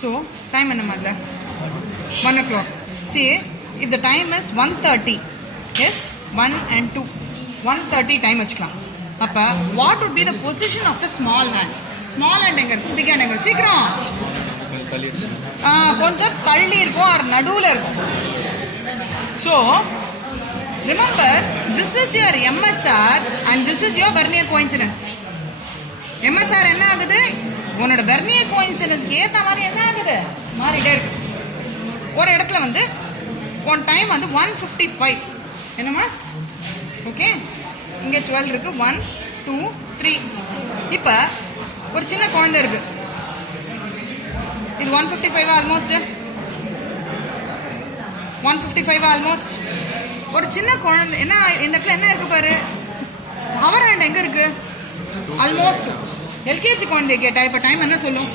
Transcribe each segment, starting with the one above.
So time என்ன madla 1 o'clock. See, if the time is 1:30, yes, 1 and 2, 1:30 time வச்சுக்கலாம். அப்ப what would be the position of the small hand? Small hand எங்க இருக்கு, big hand எங்க இருக்கு? சீக்கிரம் கொஞ்சம் தள்ளி இருக்கும் or நடுவுல இருக்கும். So remember, this is your MSR and this is your Vernier coincidence. MSR என்ன ஆகுது, உன்னோட Vernier coincidence ஏத்த மாதிரி என்ன ஆகுது, மாறிட்டே இருக்கு. ஒரு இடத்துல வந்து ஒன் டைம் வந்து 1:55 என்னமா, ஓகே, இங்கே 12 இருக்கு, 1 2 3. இப்போ ஒரு சின்ன குழந்தை இருக்கு, இது 1:55 ஆல்மோஸ்ட் 1:55 ஆல்மோஸ்ட். ஒரு சின்ன குழந்தை என்ன இந்த இடத்துல என்ன இருக்கு பாரு, ஹவர் ஹேண்ட் எங்க இருக்கு, ஆல்மோஸ்ட். எல்கேஜி குழந்தை கேட்டா இப்போ டைம் என்ன சொல்லும்,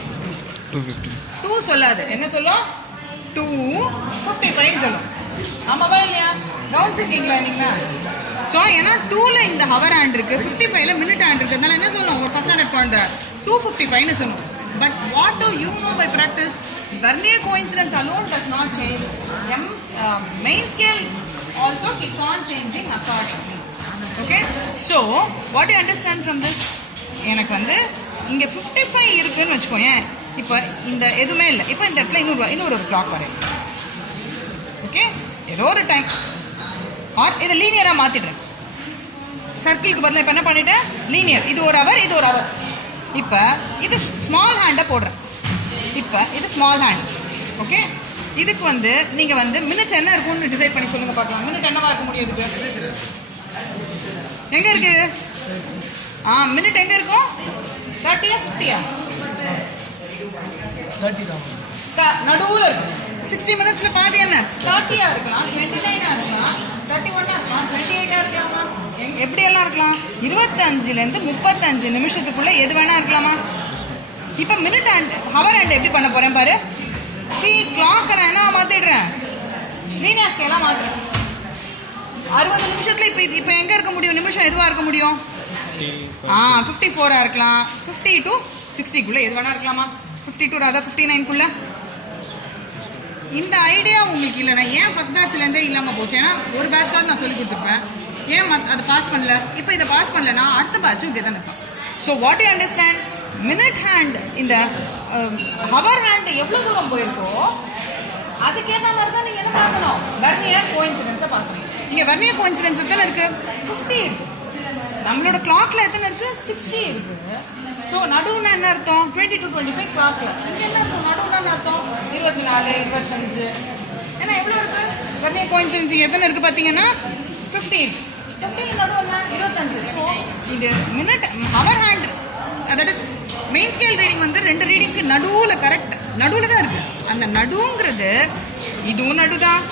2 சொல்லாது, என்ன சொல்லும், 2:55 சொல்லும். ஆமாவா இல்லையா, கவனிச்சிருக்கீங்களா நீங்க? ஸோ ஏன்னா 2ல இந்த ஹவர் ஹேண்ட் இருக்கு, 55ல மினிட் ஹேண்ட் இருக்கு, அதனால என்ன சொல்லணும், ஒரு ஃபர்ஸ்ட் ஸ்டாண்டர்ட் குழந்தை 2:55ன்னு சொல்லணும். But what do you know by practice? Vernier coincidence alone does not change. Main scale also keeps on changing accordingly. Okay? So, what do you understand from this? எனக்கு வந்து இங்க 55 இருக்குன்னு வச்சுக்கோங்க. இப்போ இந்த எதுவுமே இல்லை, இப்போ இந்த இடத்துல இன்னொரு கிளாக் வரையும். ஓகே, ஏதோ ஒரு டைம் இதை லீனியரா மாத்திடுறேன். சர்க்கிளுக்கு பதிலாக இப்போ என்ன பண்ணிட்டேன், லீனியர். இது ஒரு அவர், இது ஒரு அவர். இப்போ இது ஸ்மால் ஹேண்டை போடுறேன். இப்போ இது ஸ்மால் ஹேண்ட். ஓகே, இதுக்கு வந்து நீங்க வந்து மினிட்ஸ் என்ன இருக்கும்னு டிசைட் பண்ணி சொல்லுங்க பார்க்கலாம். மினிட் என்னவா இருக்க முடியும், இதுக்கு எங்க இருக்கு, மினிட் எங்க இருக்கும், 30யா 50யா, 30 தான் நடுவுல இருக்கும். 60 மினிட்ஸ்ல பாதி என்ன, 30யா இருக்கலாம், 29ஆ இருக்கலாம், 31ஆ இருக்கலாம், 28ஆ இருக்கலாம், எப்படி எல்லாம் இருக்கலாம். 25ல இருந்து 35 நிமிஷத்துக்குள்ள எது வேணா இருக்கலாமா. இப்ப மினிட் ஹேண்ட் ஹவர் ஹேண்ட் எப்படி பண்ண போறேன் பாரு. சி, கிளாக் நான் என்ன மாத்திடுறேன், லீனியர் ஸ்கேலா மாத்துறேன். 60 நிமிஷத்துல இப்ப எங்க இருக்க முடியும், நிமிஷம் எதுவா இருக்க முடியும், 54ஆ இருக்கலாம், 50 to 60க்குள்ள எது வேணா இருக்கலாமா, 52 ராதா 59க்குள்ள. இந்த ஐடியா உங்களுக்கு இல்லைன்னா ஏன் ஃபர்ஸ்ட் பேட்ச்ல இருந்தே இல்லாம போச்சு, ஏன்னா ஒரு பேட்ச்க்காவது நான் சொல்லி கொடுத்துருப்பேன், ஏன் அதை பாஸ் பண்ணல. இப்போ இதை பாஸ் பண்ணலன்னா அடுத்த பேட்சும் இப்படி தான் இருக்கும். So what you understand, minute hand இந்த ஹவர் ஹேண்ட் எவ்வளவு தூரம் போயிருக்கோ அதுக்கேற்ற மாதிரி தான் நீங்க என்ன பார்க்கணும், வெர்னியர் கோயின்சிடென்ஸை பார்க்கணும். இங்க வெர்னியர் கோயின்சிடென்ஸ் எத்தனை இருக்கு, 50 இருக்கு. நம்மளோட கிளாக்ல எத்தனை இருக்கு, 60 இருக்கு. ஸோ நடுவுனா என்ன அர்த்தம், 20 to 25 கிளாக்ல. இங்க என்ன அர்த்தம், நடுவுனா அர்த்தம் 24 25. ஏன்னா எவ்வளவு இருக்கு, வெர்னியர் கோயின்சிடென்ஸ் எத்தனை இருக்கு பாத்தீங்கன்னா 50 இருக்கு. 50 நடுவுனா 25. ஸோ இது minute hour hand, that is main scale reading வந்து 2 ரீடிங்க்கு நடுவுல, கரெக்ட் நடுவுல தான் இருக்கு. அந்த நடுங்கிறது இதுவும் நடுதான்.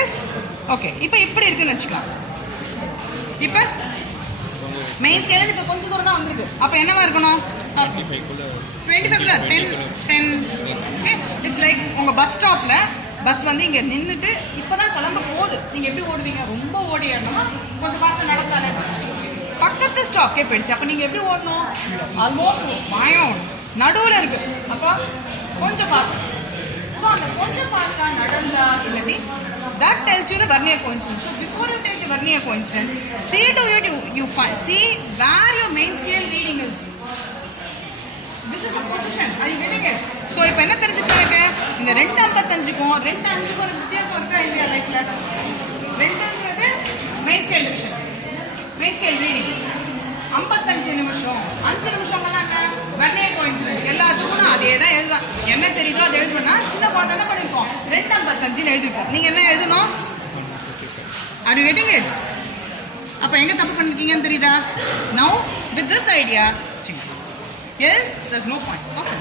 S, okay. இப்போ இப்படி இருக்குன்னு வச்சுக்கலாம். இப்போ மெயின் ஸ்கேல் இப்போ கொஞ்சம் தூரம் தான் வந்திருக்கு. அப்போ என்னவா இருக்கணும், 25க்குள்ள 10. ஓகே, இட்ஸ் லைக் உங்க பஸ் ஸ்டாப்ல பஸ் வந்து இங்க நின்றுட்டு இப்பதான் கிளம்ப போகுது, நீங்க எப்படி ஓடுவீங்க, ரொம்ப ஓடிடணுமா, கொஞ்சம் ஃபாஸ்டா நடந்தாலே பக்கத்து ஸ்டாப்கே போயிடுச்சு. அப்ப நீங்க எப்படி ஓடணும், ஆல்மோஸ்ட் பயம் நடுவுல இருக்கு, அப்போ கொஞ்சம் ஃபாஸ்ட். ஸோ அந்த கொஞ்சம் ஃபாஸ்டா நடந்தா இல்லாட்டி that tells you the Vernier coincidence. So before you take the Vernier coincidence, see to it you see where your main scale reading is. This is the position. Are you getting it? So இப்போ என்ன தெரிஞ்சிச்சு எனக்கு, இந்த 2:55க்கும் 2:05க்கும் ஒரு வித்தியாசம் இருக்கா இல்லையா லைஃப்ல. 2ங்கிறது main scale division, main scale reading. 55 நிமிஷம் 5 நிமிஷம்லாம் என்ன, வெர்னியர் கோயின்சிடென்ஸ். எல்லாத்துக்கும் நான் அதே தான் எழுதுவேன், என்ன தெரியுதோ அதை எழுதுவேன்னா. சின்ன குழந்தை என்ன பண்ணிருக்கோம், 2:55ன்னு எழுதிருக்கோம். நீங்க என்ன எழுதணும், are you getting it? அப்ப எங்க தப்பு பண்ணிருக்கீங்கன்னு தெரியுதா. Now with this idea, yes, there's no point. Okay.